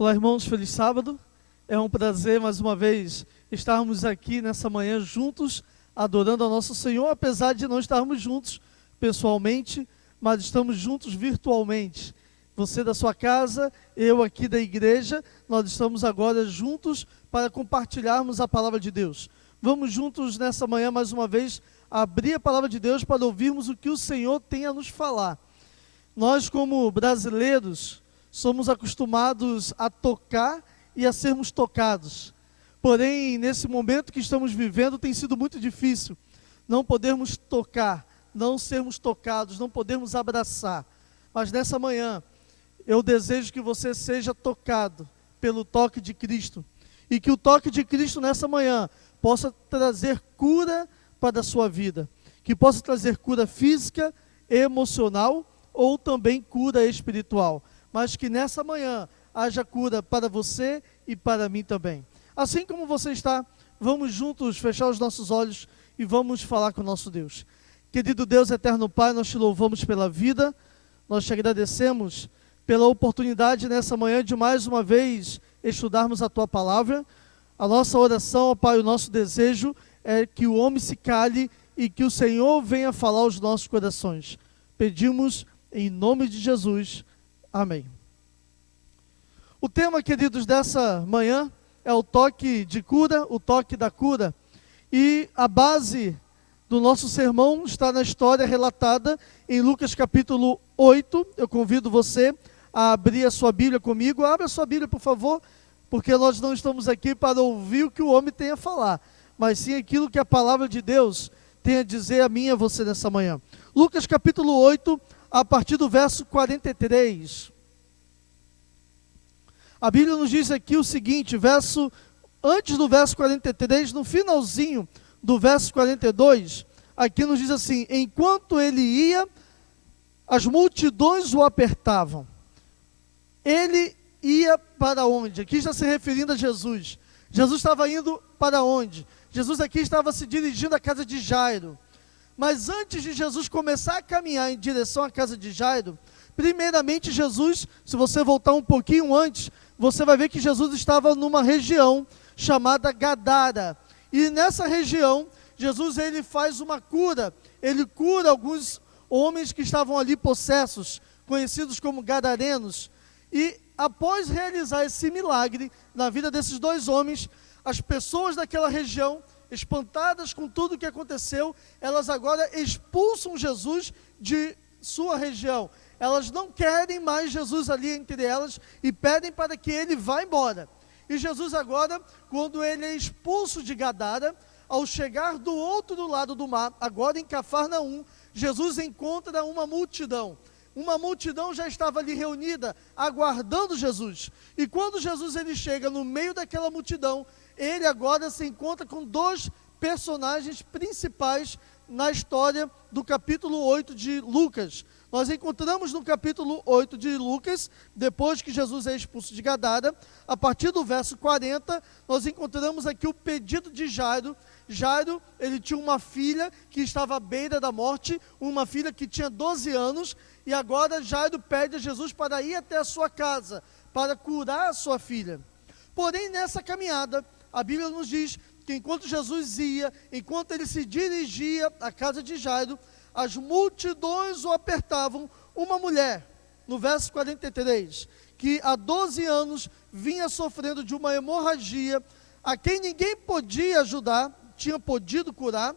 Olá, irmãos, feliz sábado. É um prazer, mais uma vez, estarmos aqui nessa manhã juntos, adorando ao nosso Senhor, apesar de não estarmos juntos pessoalmente, mas estamos juntos virtualmente. Você da sua casa, eu aqui da igreja, nós estamos agora juntos para compartilharmos a palavra de Deus. Vamos juntos nessa manhã, mais uma vez, abrir a palavra de Deus para ouvirmos o que o Senhor tem a nos falar. Nós, como brasileiros, somos acostumados a tocar e a sermos tocados. Porém, nesse momento que estamos vivendo, tem sido muito difícil não podermos tocar, não sermos tocados, não podermos abraçar. Mas nessa manhã, eu desejo que você seja tocado pelo toque de Cristo. E que o toque de Cristo nessa manhã possa trazer cura para a sua vida. Que possa trazer cura física, emocional ou também cura espiritual. Mas que nessa manhã haja cura para você e para mim também. Assim como você está, vamos juntos fechar os nossos olhos e vamos falar com o nosso Deus. Querido Deus, eterno Pai, nós te louvamos pela vida, nós te agradecemos pela oportunidade nessa manhã de mais uma vez estudarmos a Tua Palavra. A nossa oração, ó Pai, o nosso desejo é que o homem se cale e que o Senhor venha falar aos nossos corações. Pedimos em nome de Jesus. Amém. O tema, queridos, dessa manhã é o toque de cura, o toque da cura. E a base do nosso sermão está na história relatada em Lucas capítulo 8. Eu convido você a abrir a sua Bíblia comigo. Abra a sua Bíblia, por favor, porque nós não estamos aqui para ouvir o que o homem tem a falar, mas sim aquilo que a palavra de Deus tem a dizer a mim e a você nessa manhã. Lucas capítulo 8, a partir do verso 43. A Bíblia nos diz aqui o seguinte, antes do verso 43, no finalzinho do verso 42, aqui nos diz assim: enquanto ele ia, as multidões o apertavam. Ele ia para onde? Aqui está se referindo a Jesus. Jesus estava indo para onde? Jesus aqui estava se dirigindo à casa de Jairo. Mas antes de Jesus começar a caminhar em direção à casa de Jairo, primeiramente Jesus, se você voltar um pouquinho antes, você vai ver que Jesus estava numa região chamada Gadara. E nessa região, Jesus ele faz uma cura. Ele cura alguns homens que estavam ali possessos, conhecidos como gadarenos. E após realizar esse milagre na vida desses dois homens, as pessoas daquela região, espantadas com tudo o que aconteceu, elas agora expulsam Jesus de sua região. Elas não querem mais Jesus ali entre elas e pedem para que ele vá embora. E Jesus agora, quando ele é expulso de Gadara, ao chegar do outro lado do mar, agora em Cafarnaum, Jesus encontra uma multidão. Uma multidão já estava ali reunida, aguardando Jesus. E quando Jesus ele chega no meio daquela multidão, ele agora se encontra com dois personagens principais na história do capítulo 8 de Lucas. Nós encontramos no capítulo 8 de Lucas, depois que Jesus é expulso de Gadara, a partir do verso 40, nós encontramos aqui o pedido de Jairo. Jairo, ele tinha uma filha que estava à beira da morte, uma filha que tinha 12 anos, e agora Jairo pede a Jesus para ir até a sua casa, para curar a sua filha. Porém, nessa caminhada, a Bíblia nos diz que enquanto Jesus ia, enquanto ele se dirigia à casa de Jairo, as multidões o apertavam. Uma mulher, no verso 43, que há 12 anos vinha sofrendo de uma hemorragia, a quem ninguém podia ajudar, tinha podido curar,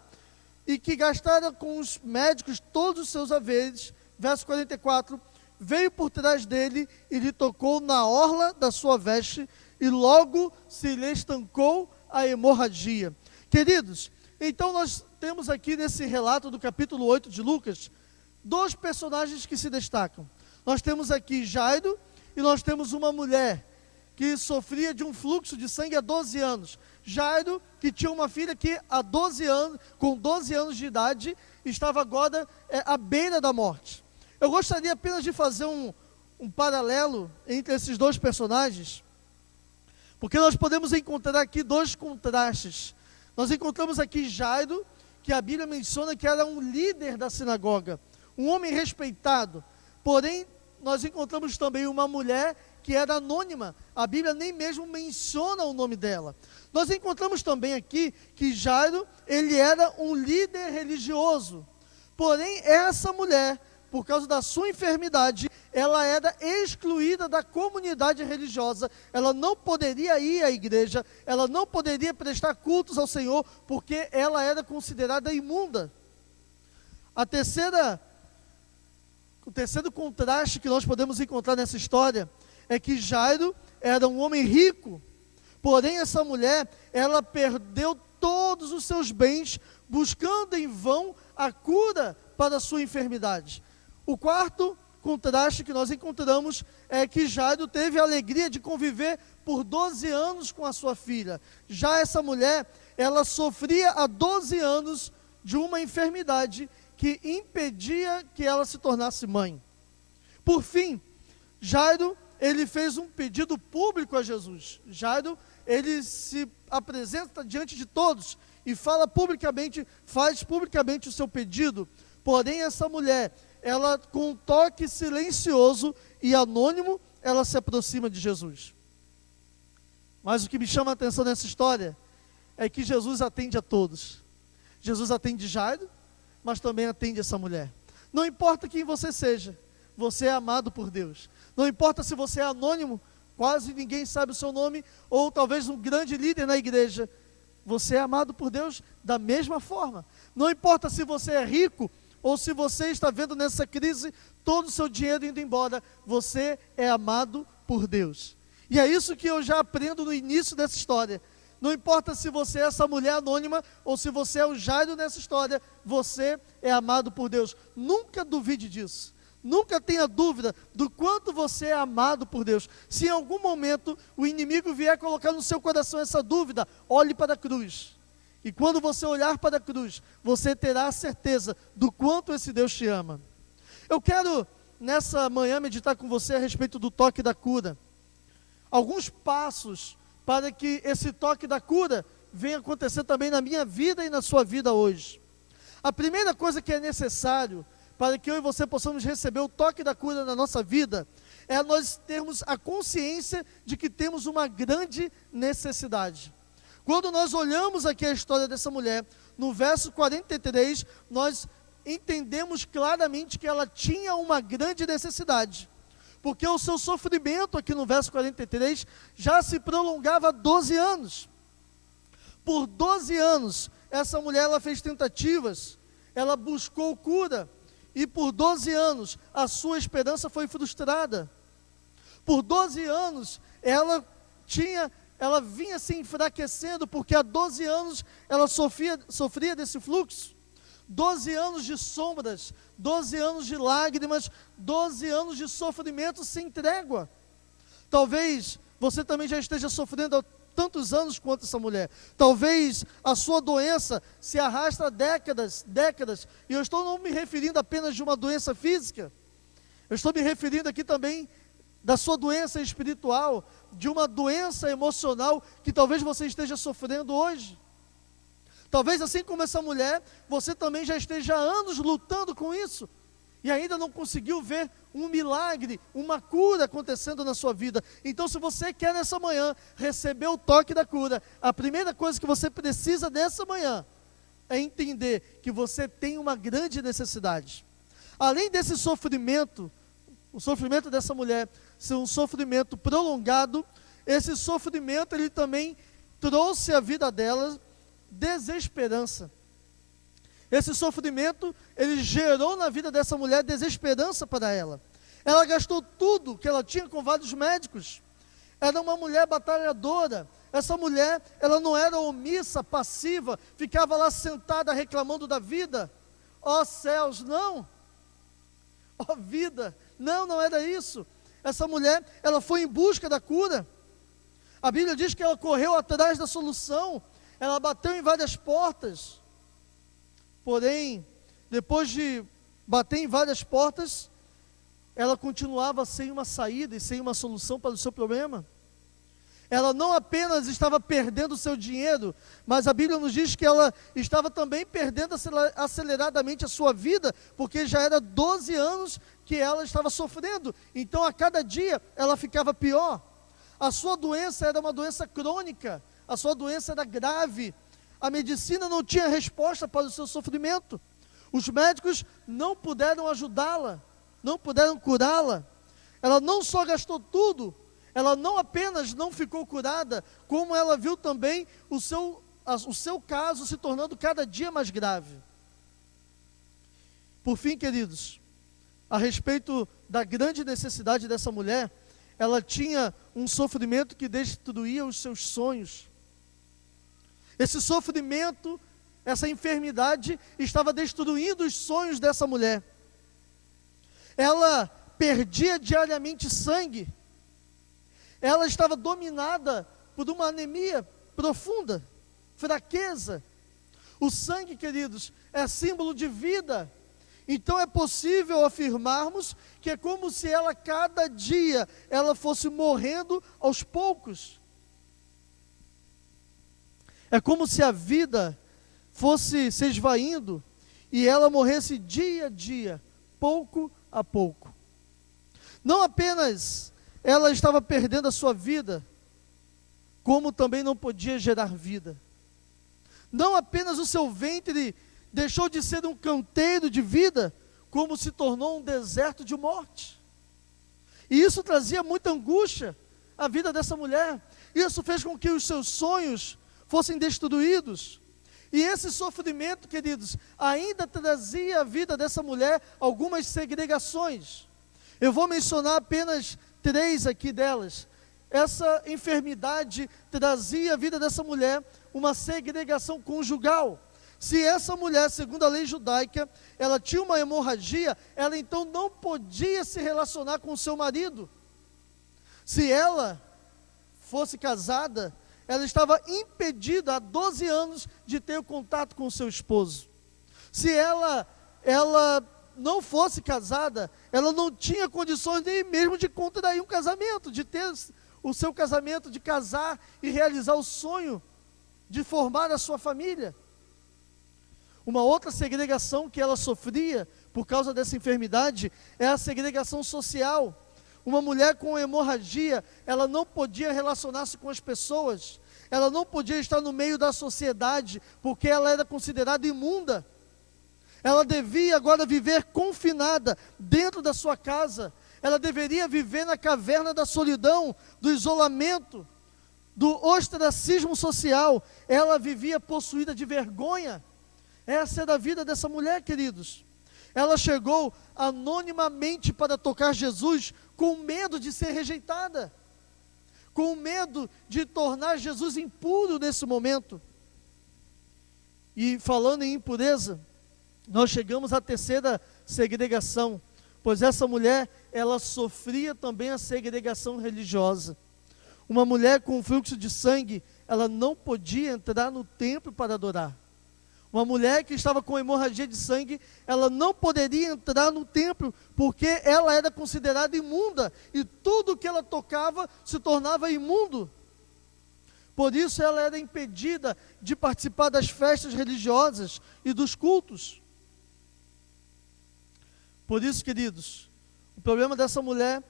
e que gastara com os médicos todos os seus haveres, verso 44, veio por trás dele e lhe tocou na orla da sua veste, e logo se lhe estancou a hemorragia. Queridos, então nós temos aqui nesse relato do capítulo 8 de Lucas, dois personagens que se destacam. Nós temos aqui Jairo e nós temos uma mulher que sofria de um fluxo de sangue há 12 anos. Jairo, que tinha uma filha que há 12 anos, com 12 anos de idade, estava agora à beira da morte. Eu gostaria apenas de fazer um paralelo entre esses dois personagens, porque nós podemos encontrar aqui dois contrastes. Nós encontramos aqui Jairo, que a Bíblia menciona que era um líder da sinagoga, um homem respeitado. Porém, nós encontramos também uma mulher que era anônima. A Bíblia nem mesmo menciona o nome dela. Nós encontramos também aqui que Jairo, ele era um líder religioso. Porém, essa mulher, por causa da sua enfermidade, ela era excluída da comunidade religiosa. Ela não poderia ir à igreja, ela não poderia prestar cultos ao Senhor, porque ela era considerada imunda. O terceiro contraste que nós podemos encontrar nessa história é que Jairo era um homem rico, porém essa mulher, ela perdeu todos os seus bens, buscando em vão a cura para a sua enfermidade. O quarto contraste que nós encontramos é que Jairo teve a alegria de conviver por 12 anos com a sua filha. Já essa mulher, ela sofria há 12 anos de uma enfermidade que impedia que ela se tornasse mãe. Por fim, Jairo, ele fez um pedido público a Jesus. Jairo, ele se apresenta diante de todos e faz publicamente o seu pedido. Porém, essa mulher, ela com um toque silencioso e anônimo, ela se aproxima de Jesus. Mas o que me chama a atenção nessa história é que Jesus atende a todos. Jesus atende Jairo, mas também atende essa mulher. Não importa quem você seja, você é amado por Deus. Não importa se você é anônimo, quase ninguém sabe o seu nome, ou talvez um grande líder na igreja, você é amado por Deus da mesma forma. Não importa se você é rico, ou se você está vendo nessa crise todo o seu dinheiro indo embora, você é amado por Deus. E é isso que eu já aprendo no início dessa história. Não importa se você é essa mulher anônima, ou se você é o Jairo nessa história, você é amado por Deus. Nunca duvide disso. Nunca tenha dúvida do quanto você é amado por Deus. Se em algum momento o inimigo vier colocar no seu coração essa dúvida, olhe para a cruz. E quando você olhar para a cruz, você terá a certeza do quanto esse Deus te ama. Eu quero, nessa manhã, meditar com você a respeito do toque da cura. Alguns passos para que esse toque da cura venha acontecer também na minha vida e na sua vida hoje. A primeira coisa que é necessário para que eu e você possamos receber o toque da cura na nossa vida, é nós termos a consciência de que temos uma grande necessidade. Quando nós olhamos aqui a história dessa mulher, no verso 43, nós entendemos claramente que ela tinha uma grande necessidade, porque o seu sofrimento aqui no verso 43, já se prolongava há 12 anos. Por 12 anos, essa mulher ela fez tentativas, ela buscou cura, e por 12 anos, a sua esperança foi frustrada. Por 12 anos, ela vinha se enfraquecendo, porque há 12 anos ela sofria desse fluxo. 12 anos de sombras, 12 anos de lágrimas, 12 anos de sofrimento sem trégua. Talvez você também já esteja sofrendo há tantos anos quanto essa mulher. Talvez a sua doença se arrasta há décadas, e eu estou não me referindo apenas de uma doença física, eu estou me referindo aqui também da sua doença espiritual, de uma doença emocional que talvez você esteja sofrendo hoje. Talvez assim como essa mulher, você também já esteja há anos lutando com isso, e ainda não conseguiu ver um milagre, uma cura acontecendo na sua vida. Então, se você quer nessa manhã receber o toque da cura, a primeira coisa que você precisa nessa manhã é entender que você tem uma grande necessidade. Além desse sofrimento, o sofrimento dessa mulher ser um sofrimento prolongado, esse sofrimento ele também trouxe à vida dela desesperança. Esse sofrimento, ele gerou na vida dessa mulher desesperança para ela. Ela gastou tudo que ela tinha com vários médicos. Era uma mulher batalhadora. Essa mulher, ela não era omissa, passiva, ficava lá sentada reclamando da vida. Ó céus, não. Ó vida, não era isso. Essa mulher, ela foi em busca da cura. A Bíblia diz que ela correu atrás da solução. Ela bateu em várias portas. Porém, depois de bater em várias portas, ela continuava sem uma saída e sem uma solução para o seu problema. ela não apenas estava perdendo o seu dinheiro, mas a Bíblia nos diz que ela estava também perdendo aceleradamente a sua vida, porque já era 12 anos que ela estava sofrendo. Então, a cada dia, ela ficava pior. A sua doença era uma doença crônica, a sua doença era grave. A medicina não tinha resposta para o seu sofrimento. Os médicos não puderam ajudá-la, não puderam curá-la. Ela não só gastou tudo, ela não apenas não ficou curada, como ela viu também o seu caso se tornando cada dia mais grave. Por fim, queridos, a respeito da grande necessidade dessa mulher, ela tinha um sofrimento que destruía os seus sonhos. Esse sofrimento, essa enfermidade, estava destruindo os sonhos dessa mulher. Ela perdia diariamente sangue. Ela estava dominada por uma anemia profunda, fraqueza. O sangue, queridos, é símbolo de vida. Então é possível afirmarmos que é como se ela, cada dia, ela fosse morrendo aos poucos. É como se a vida fosse se esvaindo e ela morresse dia a dia, pouco a pouco. Não apenas ela estava perdendo a sua vida, como também não podia gerar vida. Não apenas o seu ventre deixou de ser um canteiro de vida, como se tornou um deserto de morte. E isso trazia muita angústia à vida dessa mulher. Isso fez com que os seus sonhos fossem destruídos. E esse sofrimento, queridos, ainda trazia à vida dessa mulher algumas segregações. Eu vou mencionar apenas 3 aqui delas. Essa enfermidade trazia à vida dessa mulher uma segregação conjugal. Se essa mulher, segundo a lei judaica, ela tinha uma hemorragia, ela então não podia se relacionar com o seu marido. Se ela fosse casada, ela estava impedida há 12 anos de ter o contato com o seu esposo. Se ela não fosse casada, ela não tinha condições nem mesmo de contrair um casamento, de ter o seu casamento, de casar e realizar o sonho de formar a sua família. Uma outra segregação que ela sofria por causa dessa enfermidade é a segregação social. Uma mulher com hemorragia, ela não podia relacionar-se com as pessoas, ela não podia estar no meio da sociedade, porque ela era considerada imunda. Ela devia agora viver confinada dentro da sua casa. Ela deveria viver na caverna da solidão, do isolamento, do ostracismo social. Ela vivia possuída de vergonha. Essa era a vida dessa mulher, queridos. Ela chegou anonimamente para tocar Jesus, com medo de ser rejeitada, com medo de tornar Jesus impuro nesse momento. E falando em impureza, nós chegamos à terceira segregação, pois essa mulher, ela sofria também a segregação religiosa. Uma mulher com fluxo de sangue, ela não podia entrar no templo para adorar. Uma mulher que estava com hemorragia de sangue, ela não poderia entrar no templo, porque ela era considerada imunda, e tudo que ela tocava se tornava imundo. Por isso ela era impedida de participar das festas religiosas e dos cultos. Por isso, queridos, o problema dessa mulher,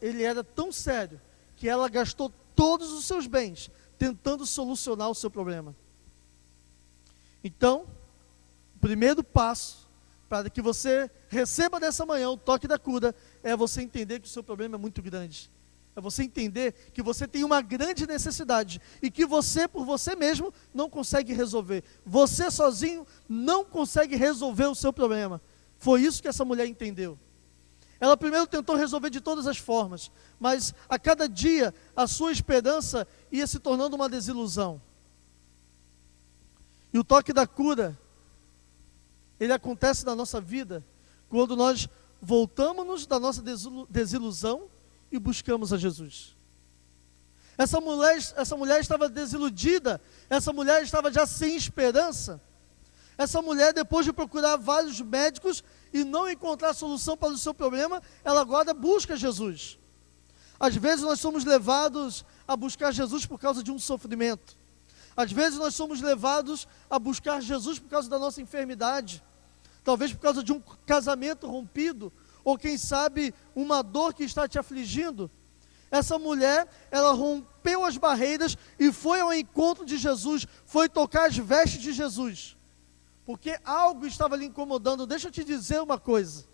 ele era tão sério, que ela gastou todos os seus bens tentando solucionar o seu problema. Então, o primeiro passo para que você receba nessa manhã o toque da cura é você entender que o seu problema é muito grande. É você entender que você tem uma grande necessidade e que você, por você mesmo, não consegue resolver. Você sozinho não consegue resolver o seu problema. Foi isso que essa mulher entendeu. Ela primeiro tentou resolver de todas as formas, mas a cada dia a sua esperança ia se tornando uma desilusão. E o toque da cura, ele acontece na nossa vida quando nós voltamos da nossa desilusão e buscamos a Jesus. Essa mulher estava desiludida, essa mulher estava já sem esperança. Essa mulher, depois de procurar vários médicos e não encontrar solução para o seu problema, ela agora busca Jesus. Às vezes nós somos levados a buscar Jesus por causa de um sofrimento. Às vezes nós somos levados a buscar Jesus por causa da nossa enfermidade, talvez por causa de um casamento rompido, ou quem sabe uma dor que está te afligindo. Essa mulher, ela rompeu as barreiras e foi ao encontro de Jesus, foi tocar as vestes de Jesus, porque algo estava lhe incomodando. Deixa eu te dizer uma coisa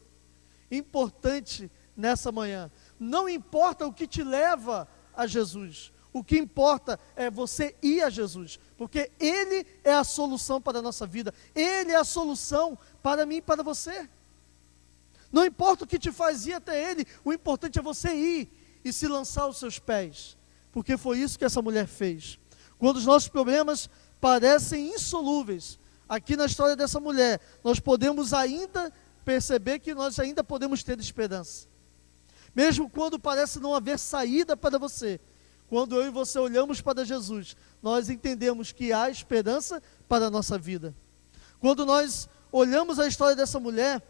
importante nessa manhã: não importa o que te leva a Jesus, o que importa é você ir a Jesus, porque Ele é a solução para a nossa vida, Ele é a solução para mim e para você. Não importa o que te faz ir até Ele, o importante é você ir e se lançar aos seus pés, porque foi isso que essa mulher fez. Quando os nossos problemas parecem insolúveis, aqui na história dessa mulher, nós podemos ainda perceber que nós ainda podemos ter esperança, mesmo quando parece não haver saída para você. Quando eu e você olhamos para Jesus, nós entendemos que há esperança para a nossa vida. Quando nós olhamos a história dessa mulher,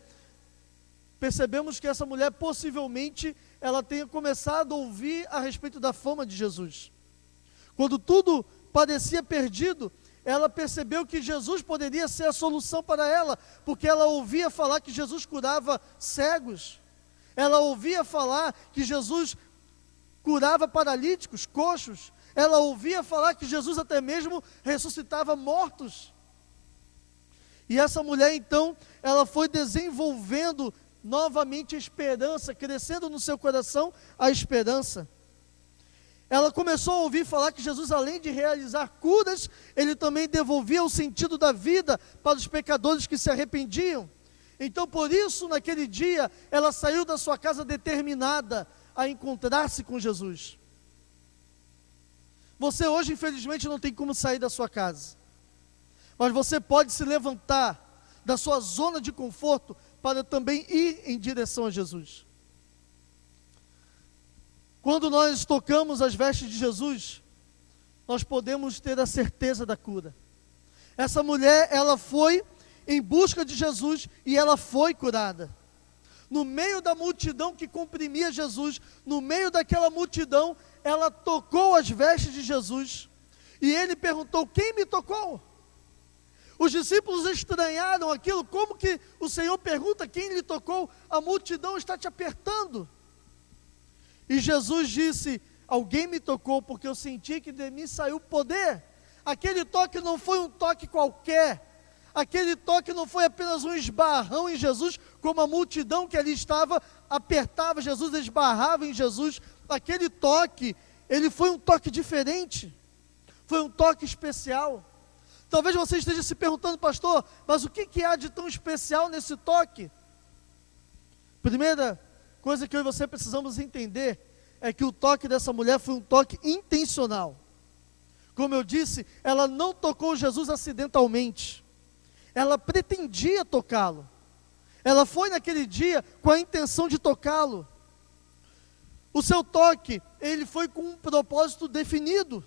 percebemos que essa mulher possivelmente ela tenha começado a ouvir a respeito da fama de Jesus. Quando tudo parecia perdido, ela percebeu que Jesus poderia ser a solução para ela, porque ela ouvia falar que Jesus curava cegos, ela ouvia falar que Jesus curava paralíticos, coxos, ela ouvia falar que Jesus até mesmo ressuscitava mortos. E essa mulher então, ela foi desenvolvendo novamente a esperança, crescendo no seu coração a esperança. Ela começou a ouvir falar que Jesus, além de realizar curas, Ele também devolvia o sentido da vida para os pecadores que se arrependiam. Então, por isso, naquele dia, ela saiu da sua casa determinada a encontrar-se com Jesus. Você hoje, infelizmente, não tem como sair da sua casa, mas você pode se levantar da sua zona de conforto para também ir em direção a Jesus. Quando nós tocamos as vestes de Jesus, nós podemos ter a certeza da cura. Essa mulher, ela foi em busca de Jesus e ela foi curada. No meio da multidão que comprimia Jesus, no meio daquela multidão, ela tocou as vestes de Jesus, e ele perguntou: quem me tocou? Os discípulos estranharam aquilo. Como que o Senhor pergunta quem lhe tocou? A multidão está te apertando. E Jesus disse: alguém me tocou, porque eu senti que de mim saiu poder. Aquele toque não foi um toque qualquer, aquele toque não foi apenas um esbarrão em Jesus, como a multidão que ali estava apertava Jesus, esbarrava em Jesus. Aquele toque, ele foi um toque diferente, foi um toque especial. Talvez você esteja se perguntando: pastor, mas o que há de tão especial nesse toque? Primeira coisa que eu e você precisamos entender é que o toque dessa mulher foi um toque intencional. Como eu disse, ela não tocou Jesus acidentalmente, ela pretendia tocá-lo, ela foi naquele dia com a intenção de tocá-lo. O seu toque, ele foi com um propósito definido.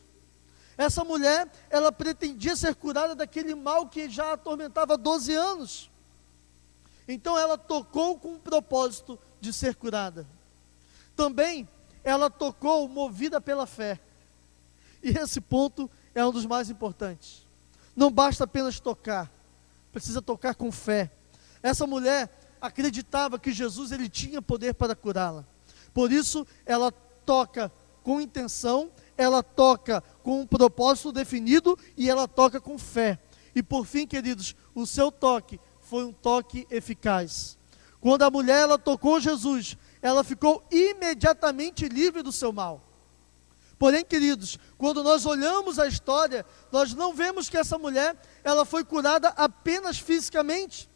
Essa mulher, ela pretendia ser curada daquele mal que já a atormentava há 12 anos. Então ela tocou com o propósito de ser curada. Também ela tocou movida pela fé. E esse ponto é um dos mais importantes. Não basta apenas tocar, precisa tocar com fé. Essa mulher acreditava que Jesus, ele tinha poder para curá-la. Por isso ela toca com intenção, ela toca com um propósito definido e ela toca com fé. E por fim, queridos, o seu toque foi um toque eficaz. Quando a mulher, ela tocou Jesus, ela ficou imediatamente livre do seu mal. Porém, queridos, quando nós olhamos a história, nós não vemos que essa mulher, ela foi curada apenas fisicamente.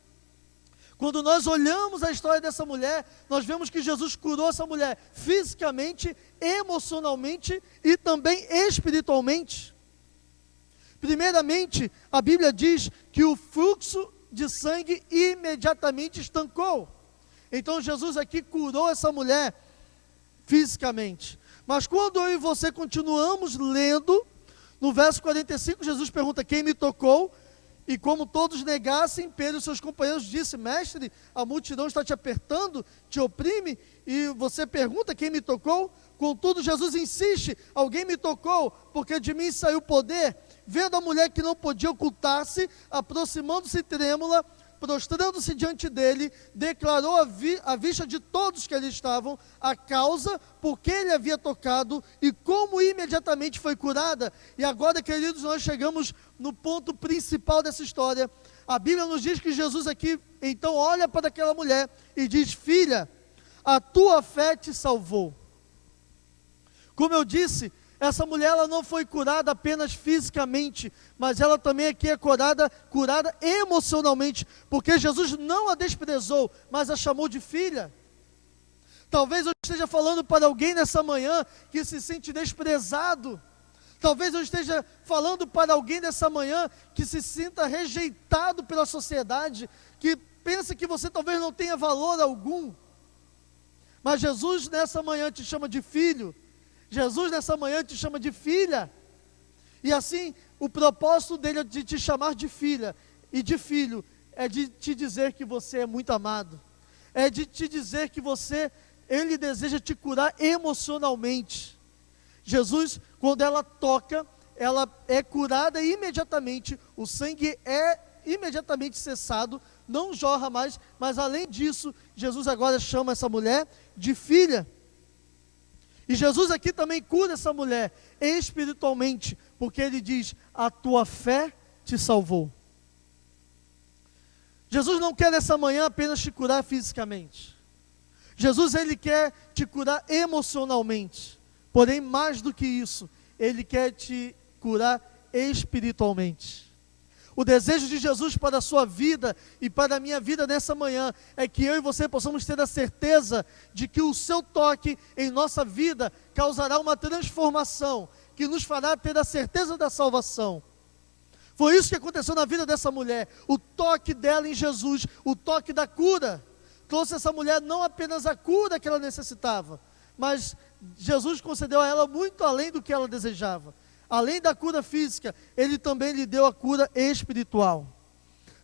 Quando nós olhamos a história dessa mulher, nós vemos que Jesus curou essa mulher fisicamente, emocionalmente e também espiritualmente. Primeiramente, a Bíblia diz que o fluxo de sangue imediatamente estancou. Então Jesus aqui curou essa mulher fisicamente. Mas quando eu e você continuamos lendo, no verso 45, Jesus pergunta: quem me tocou? E como todos negassem, Pedro e seus companheiros disse: mestre, a multidão está te apertando, te oprime, e você pergunta quem me tocou? Contudo, Jesus insiste: alguém me tocou, porque de mim saiu poder. Vendo a mulher que não podia ocultar-se, aproximando-se trêmula, prostrando-se diante dele, declarou à vista de todos que ali estavam a causa por que ele havia tocado e como imediatamente foi curada. E agora, queridos, nós chegamos no ponto principal dessa história. A Bíblia nos diz que Jesus aqui, então, olha para aquela mulher e diz: filha, a tua fé te salvou. Como eu disse, essa mulher ela não foi curada apenas fisicamente, mas ela também aqui é curada emocionalmente, porque Jesus não a desprezou, mas a chamou de filha. Talvez eu esteja falando para alguém nessa manhã que se sente desprezado. Talvez eu esteja falando para alguém nessa manhã que se sinta rejeitado pela sociedade, que pensa que você talvez não tenha valor algum. Mas Jesus nessa manhã te chama de filho. Jesus nessa manhã te chama de filha. E assim, o propósito dele é de te chamar de filha e de filho, é de te dizer que você é muito amado. É de te dizer que ele deseja te curar emocionalmente. Jesus, quando ela toca, ela é curada imediatamente, o sangue é imediatamente cessado, não jorra mais, mas além disso, Jesus agora chama essa mulher de filha. E Jesus aqui também cura essa mulher espiritualmente, porque ele diz: a tua fé te salvou. Jesus não quer nessa manhã apenas te curar fisicamente. Jesus, ele quer te curar emocionalmente. Porém, mais do que isso, ele quer te curar espiritualmente. O desejo de Jesus para a sua vida e para a minha vida nessa manhã é que eu e você possamos ter a certeza de que o seu toque em nossa vida causará uma transformação, que nos fará ter a certeza da salvação. Foi isso que aconteceu na vida dessa mulher. O toque dela em Jesus, o toque da cura, trouxe a essa mulher não apenas a cura que ela necessitava, mas Jesus concedeu a ela muito além do que ela desejava. Além da cura física, ele também lhe deu a cura espiritual.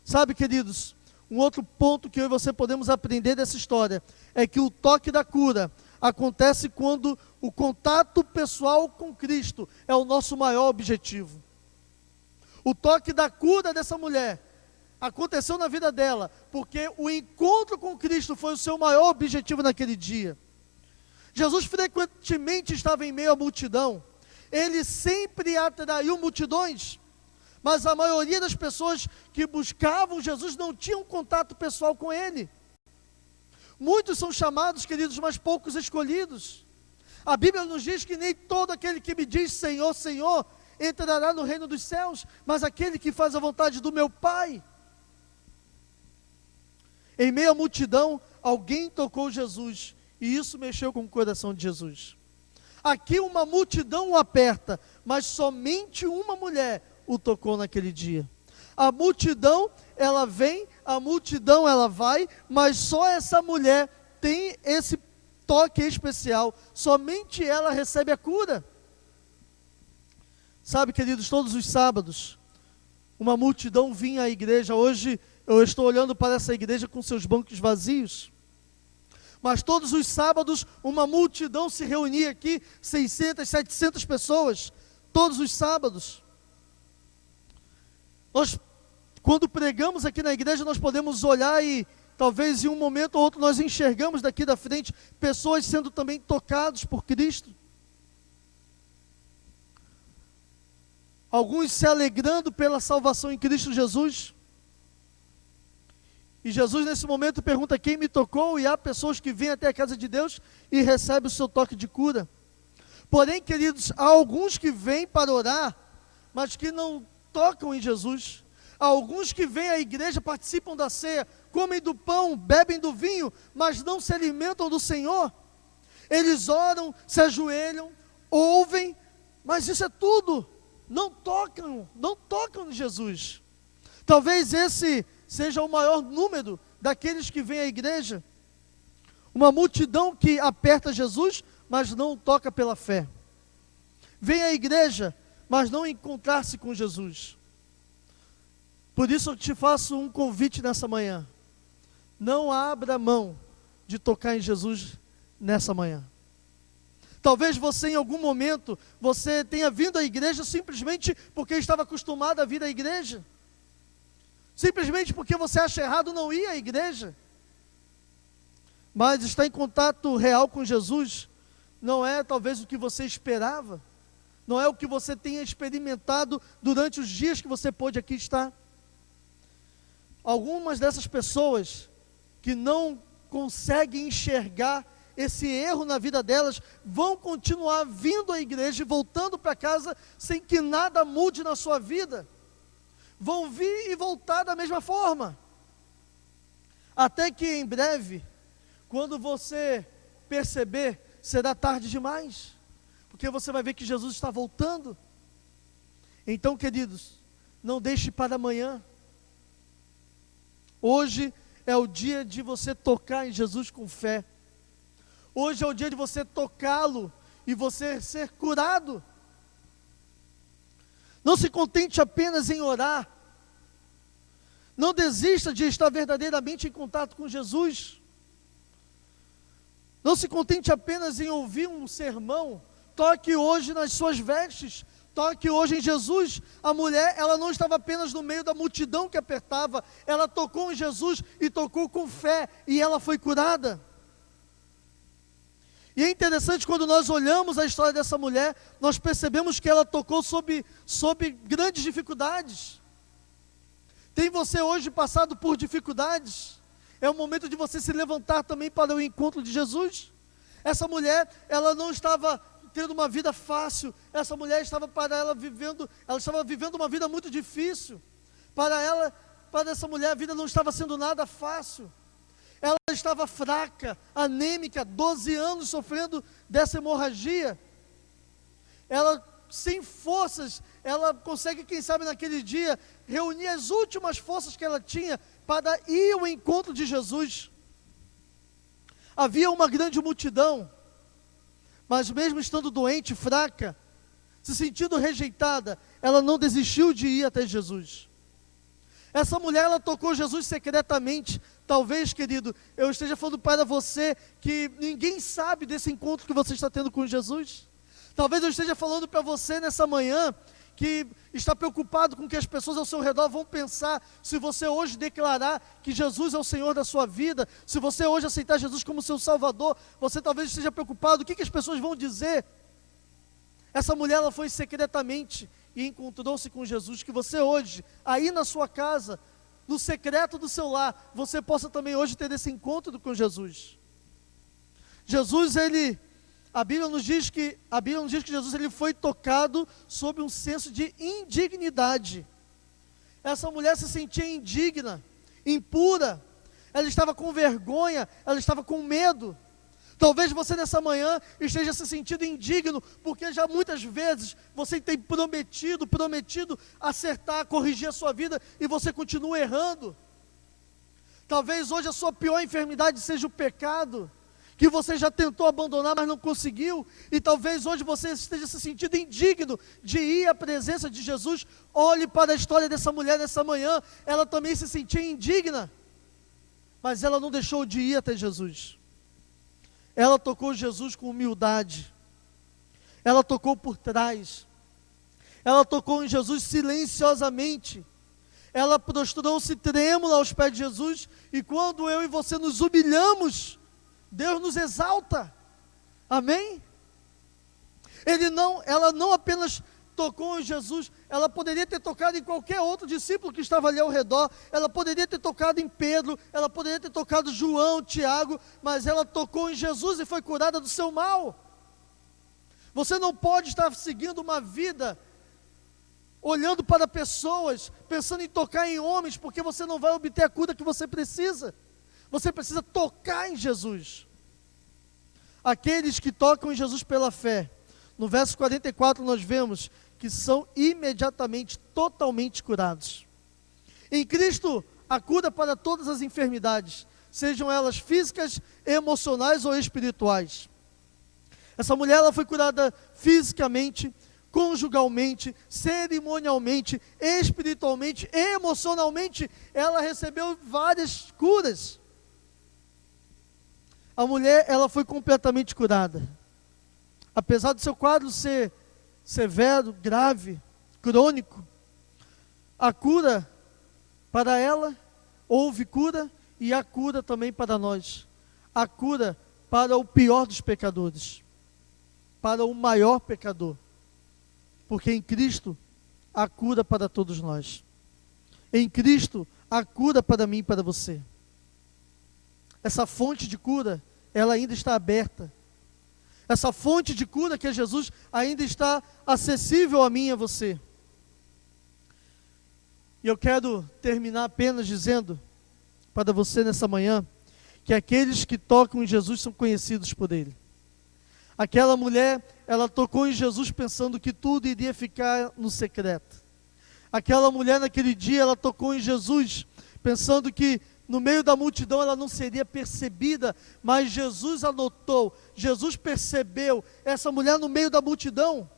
Sabe, queridos, um outro ponto que eu e você podemos aprender dessa história é que o toque da cura acontece quando o contato pessoal com Cristo é o nosso maior objetivo. O toque da cura dessa mulher aconteceu na vida dela, porque o encontro com Cristo foi o seu maior objetivo naquele dia. Jesus frequentemente estava em meio à multidão. Ele sempre atraiu multidões, mas a maioria das pessoas que buscavam Jesus não tinham contato pessoal com ele. Muitos são chamados, queridos, mas poucos escolhidos. A Bíblia nos diz que nem todo aquele que me diz Senhor, Senhor, entrará no reino dos céus, mas aquele que faz a vontade do meu Pai. Em meio à multidão, alguém tocou Jesus, e isso mexeu com o coração de Jesus. Aqui uma multidão o aperta, mas somente uma mulher o tocou naquele dia. A multidão, ela vem, a multidão, ela vai, mas só essa mulher tem esse toque especial, somente ela recebe a cura. Sabe, queridos, todos os sábados, uma multidão vinha à igreja. Hoje eu estou olhando para essa igreja com seus bancos vazios. Mas todos os sábados, uma multidão se reunia aqui, 600, 700 pessoas, todos os sábados. Nós, quando pregamos aqui na igreja, nós podemos olhar e, talvez em um momento ou outro, nós enxergamos daqui da frente, pessoas sendo também tocados por Cristo. Alguns se alegrando pela salvação em Cristo Jesus. E Jesus nesse momento pergunta quem me tocou, e há pessoas que vêm até a casa de Deus e recebem o seu toque de cura. Porém, queridos, há alguns que vêm para orar, mas que não tocam em Jesus. Há alguns que vêm à igreja, participam da ceia, comem do pão, bebem do vinho, mas não se alimentam do Senhor. Eles oram, se ajoelham, ouvem, mas isso é tudo. Não tocam em Jesus. Talvez esse seja o maior número daqueles que vêm à igreja. Uma multidão que aperta Jesus, mas não toca pela fé. Vem à igreja, mas não encontrar-se com Jesus. Por isso eu te faço um convite nessa manhã. Não abra mão de tocar em Jesus nessa manhã. Talvez você em algum momento, você tenha vindo à igreja simplesmente porque estava acostumado a vir à igreja. Simplesmente porque você acha errado não ir à igreja. Mas estar em contato real com Jesus não é talvez o que você esperava. Não é o que você tenha experimentado durante os dias que você pôde aqui estar. Algumas dessas pessoas que não conseguem enxergar esse erro na vida delas, vão continuar vindo à igreja e voltando para casa sem que nada mude na sua vida. Vão vir e voltar da mesma forma. Até que em breve, quando você perceber, será tarde demais. Porque você vai ver que Jesus está voltando. Então, queridos, não deixe para amanhã. Hoje é o dia de você tocar em Jesus com fé. Hoje é o dia de você tocá-lo e você ser curado. Não se contente apenas em orar. Não desista de estar verdadeiramente em contato com Jesus. Não se contente apenas em ouvir um sermão. Toque hoje nas suas vestes. Toque hoje em Jesus. A mulher, ela não estava apenas no meio da multidão que apertava. Ela tocou em Jesus e tocou com fé. E ela foi curada. E é interessante quando nós olhamos a história dessa mulher, nós percebemos que ela tocou sob grandes dificuldades. Tem você hoje passado por dificuldades? É o momento de você se levantar também para o encontro de Jesus. Essa mulher, ela não estava tendo uma vida fácil. Essa mulher estava vivendo uma vida muito difícil. Para essa mulher, a vida não estava sendo nada fácil. Ela estava fraca, anêmica, 12 anos sofrendo dessa hemorragia. Ela, sem forças, ela consegue, quem sabe naquele dia, reunir as últimas forças que ela tinha para ir ao encontro de Jesus. Havia uma grande multidão, mas mesmo estando doente, fraca, se sentindo rejeitada, ela não desistiu de ir até Jesus. Essa mulher, ela tocou Jesus secretamente. Talvez, querido, eu esteja falando para você que ninguém sabe desse encontro que você está tendo com Jesus. Talvez eu esteja falando para você nessa manhã que está preocupado com o que as pessoas ao seu redor vão pensar. Se você hoje declarar que Jesus é o Senhor da sua vida, se você hoje aceitar Jesus como seu Salvador, você talvez esteja preocupado, o que as pessoas vão dizer? Essa mulher, ela foi secretamente e encontrou-se com Jesus. Que você hoje, aí na sua casa, no secreto do seu lar, você possa também hoje ter esse encontro com Jesus. Jesus, a Bíblia nos diz que Jesus, ele foi tocado sob um senso de indignidade. Essa mulher se sentia indigna, impura, ela estava com vergonha, ela estava com medo. Talvez você nessa manhã esteja se sentindo indigno, porque já muitas vezes você tem prometido acertar, corrigir a sua vida, e você continua errando. Talvez hoje a sua pior enfermidade seja o pecado, que você já tentou abandonar, mas não conseguiu. E talvez hoje você esteja se sentindo indigno de ir à presença de Jesus. Olhe para a história dessa mulher nessa manhã, ela também se sentia indigna, mas ela não deixou de ir até Jesus. Ela tocou Jesus com humildade. Ela tocou por trás. Ela tocou em Jesus silenciosamente. Ela prostrou-se trêmula aos pés de Jesus. E quando eu e você nos humilhamos, Deus nos exalta. Amém? Ela não apenas tocou em Jesus, ela poderia ter tocado em qualquer outro discípulo que estava ali ao redor, ela poderia ter tocado em Pedro, ela poderia ter tocado João, Tiago, mas ela tocou em Jesus e foi curada do seu mal. Você não pode estar seguindo uma vida olhando para pessoas, pensando em tocar em homens, porque você não vai obter a cura que você precisa. Você precisa tocar em Jesus. Aqueles que tocam em Jesus pela fé, no verso 44 nós vemos que são imediatamente, totalmente curados. Em Cristo, a cura para todas as enfermidades, sejam elas físicas, emocionais ou espirituais. Essa mulher, ela foi curada fisicamente, conjugalmente, cerimonialmente, espiritualmente, emocionalmente. Ela recebeu várias curas. A mulher, ela foi completamente curada. Apesar do seu quadro ser severo, grave, crônico, a cura para ela, houve cura, e há cura também para nós. A cura para o pior dos pecadores, para o maior pecador. Porque em Cristo há cura para todos nós. Em Cristo há cura para mim e para você. Essa fonte de cura, ela ainda está aberta. Essa fonte de cura que é Jesus ainda está acessível a mim e a você. E eu quero terminar apenas dizendo para você nessa manhã, que aqueles que tocam em Jesus são conhecidos por Ele. Aquela mulher, ela tocou em Jesus pensando que tudo iria ficar no secreto. Aquela mulher naquele dia, ela tocou em Jesus pensando que no meio da multidão ela não seria percebida, mas Jesus anotou, Jesus percebeu essa mulher no meio da multidão.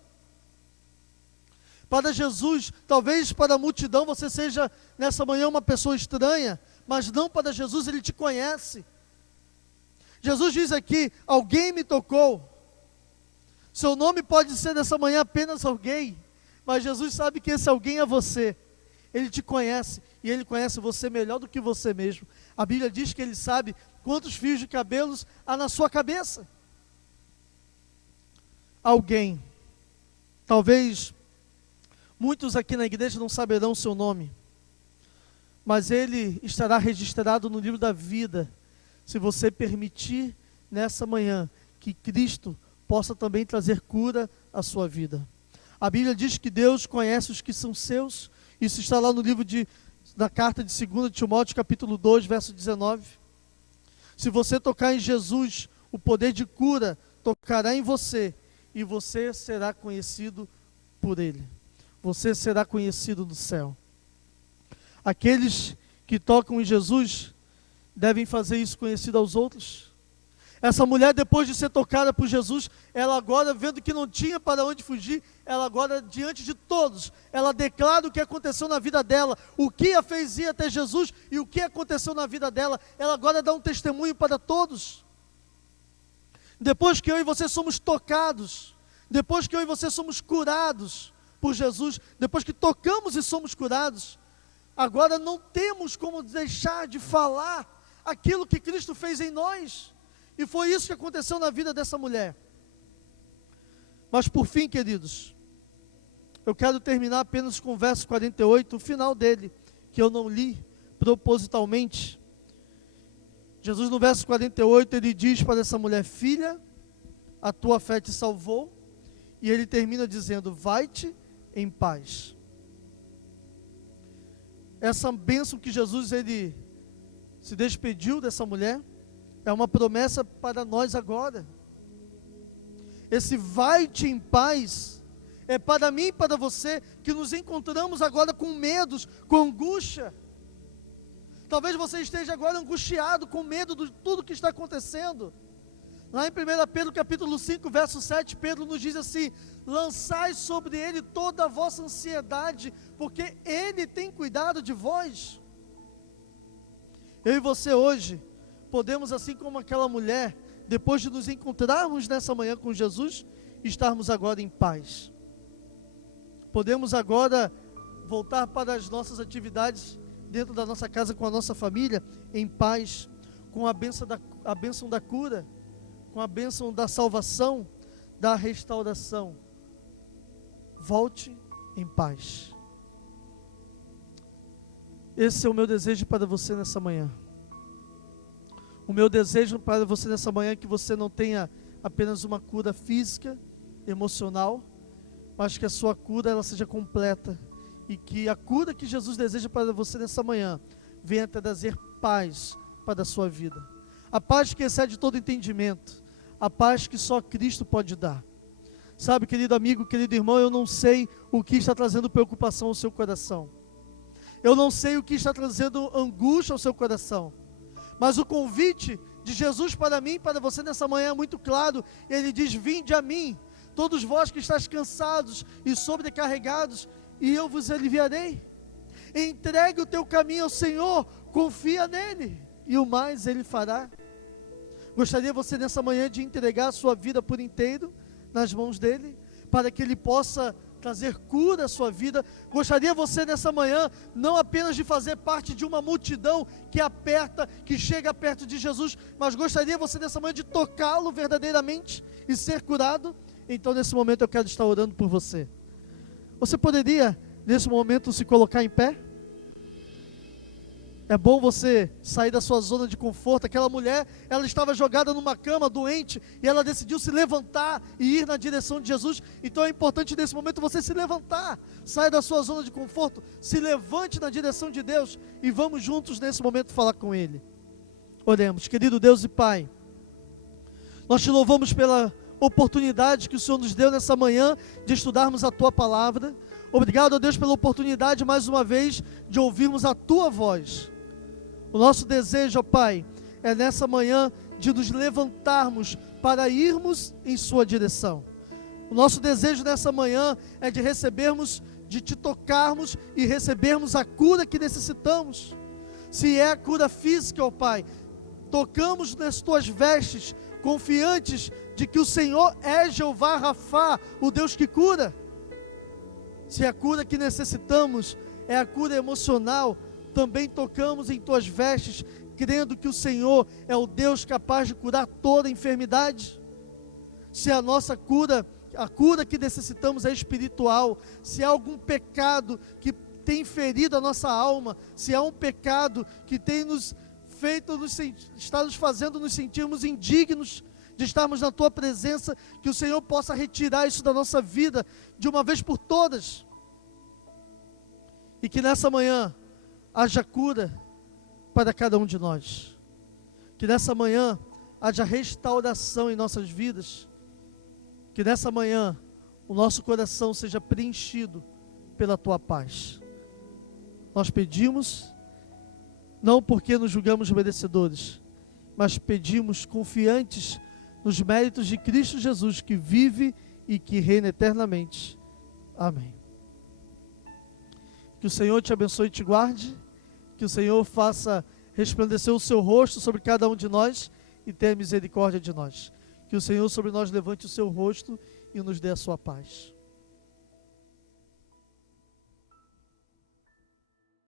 Para Jesus, talvez para a multidão você seja nessa manhã uma pessoa estranha, mas não para Jesus, Ele te conhece. Jesus diz aqui, alguém me tocou. Seu nome pode ser nessa manhã apenas alguém, mas Jesus sabe que esse alguém é você. Ele te conhece, e Ele conhece você melhor do que você mesmo. A Bíblia diz que Ele sabe quantos fios de cabelos há na sua cabeça. Alguém, talvez muitos aqui na igreja não saberão o seu nome, mas ele estará registrado no livro da vida, se você permitir nessa manhã que Cristo possa também trazer cura à sua vida. A Bíblia diz que Deus conhece os que são seus. Isso está lá no livro da carta de 2 Timóteo, capítulo 2, verso 19. Se você tocar em Jesus, o poder de cura tocará em você, e você será conhecido por Ele. Você será conhecido no céu. Aqueles que tocam em Jesus devem fazer isso conhecido aos outros. Essa mulher, depois de ser tocada por Jesus, ela agora, vendo que não tinha para onde fugir, ela agora, diante de todos, ela declara o que aconteceu na vida dela, o que a fez ir até Jesus e o que aconteceu na vida dela. Ela agora dá um testemunho para todos. Depois que eu e você somos tocados, depois que eu e você somos curados por Jesus, depois que tocamos e somos curados, agora não temos como deixar de falar aquilo que Cristo fez em nós. E foi isso que aconteceu na vida dessa mulher. Mas por fim, queridos, eu quero terminar apenas com o verso 48, o final dele, que eu não li propositalmente. Jesus, no verso 48, ele diz para essa mulher: filha, a tua fé te salvou. E ele termina dizendo: vai-te em paz. Essa bênção que Jesus, ele se despediu dessa mulher, é uma promessa para nós agora. Esse vai-te em paz é para mim e para você, que nos encontramos agora com medos, com angústia. Talvez você esteja agora angustiado, com medo de tudo que está acontecendo. Lá em 1 Pedro capítulo 5, verso 7, Pedro nos diz assim: lançai sobre Ele toda a vossa ansiedade, porque Ele tem cuidado de vós. Eu e você hoje podemos, assim como aquela mulher, depois de nos encontrarmos nessa manhã com Jesus, estarmos agora em paz. Podemos agora voltar para as nossas atividades dentro da nossa casa, com a nossa família, em paz, com a bênção da cura, com a bênção da salvação, da restauração. Volte em paz. Esse é o meu desejo para você nessa manhã. O meu desejo para você nessa manhã é que você não tenha apenas uma cura física, emocional, mas que a sua cura ela seja completa, e que a cura que Jesus deseja para você nessa manhã venha trazer paz para a sua vida. A paz que excede todo entendimento, a paz que só Cristo pode dar. Sabe, querido amigo, querido irmão, eu não sei o que está trazendo preocupação ao seu coração. Eu não sei o que está trazendo angústia ao seu coração. Mas o convite de Jesus para mim e para você nessa manhã é muito claro. Ele diz: vinde a mim, todos vós que estáis cansados e sobrecarregados, e eu vos aliviarei. Entregue o teu caminho ao Senhor, confia nele, e o mais Ele fará. Gostaria você nessa manhã de entregar a sua vida por inteiro nas mãos dele, para que Ele possa trazer cura à sua vida. Gostaria você nessa manhã, não apenas de fazer parte de uma multidão que aperta, que chega perto de Jesus, mas gostaria você nessa manhã de tocá-lo verdadeiramente e ser curado. Então nesse momento eu quero estar orando por você. Você poderia nesse momento se colocar em pé? É bom você sair da sua zona de conforto. Aquela mulher, ela estava jogada numa cama, doente, e ela decidiu se levantar e ir na direção de Jesus. Então é importante nesse momento você se levantar, saia da sua zona de conforto, se levante na direção de Deus e vamos juntos nesse momento falar com Ele. Oremos. Querido Deus e Pai, nós te louvamos pela oportunidade que o Senhor nos deu nessa manhã de estudarmos a Tua Palavra. Obrigado a Deus pela oportunidade mais uma vez de ouvirmos a Tua voz. O nosso desejo, ó Pai, é nessa manhã de nos levantarmos para irmos em Sua direção. O nosso desejo nessa manhã é de recebermos, de Te tocarmos e recebermos a cura que necessitamos. Se é a cura física, ó Pai, tocamos nas Tuas vestes, confiantes de que o Senhor é Jeová Rafá, o Deus que cura. Se a cura que necessitamos é a cura emocional, também tocamos em Tuas vestes, crendo que o Senhor é o Deus capaz de curar toda enfermidade. Se a nossa cura, a cura que necessitamos é espiritual, se há algum pecado que tem ferido a nossa alma, se há um pecado que tem nos feito, está nos fazendo nos sentirmos indignos de estarmos na Tua presença, que o Senhor possa retirar isso da nossa vida de uma vez por todas, e que nessa manhã haja cura para cada um de nós, que nessa manhã haja restauração em nossas vidas, que nessa manhã o nosso coração seja preenchido pela Tua paz. Nós pedimos, não porque nos julgamos merecedores, mas pedimos confiantes nos méritos de Cristo Jesus, que vive e que reina eternamente. Amém. Que o Senhor te abençoe e te guarde, que o Senhor faça resplandecer o seu rosto sobre cada um de nós e tenha misericórdia de nós. Que o Senhor sobre nós levante o seu rosto e nos dê a sua paz.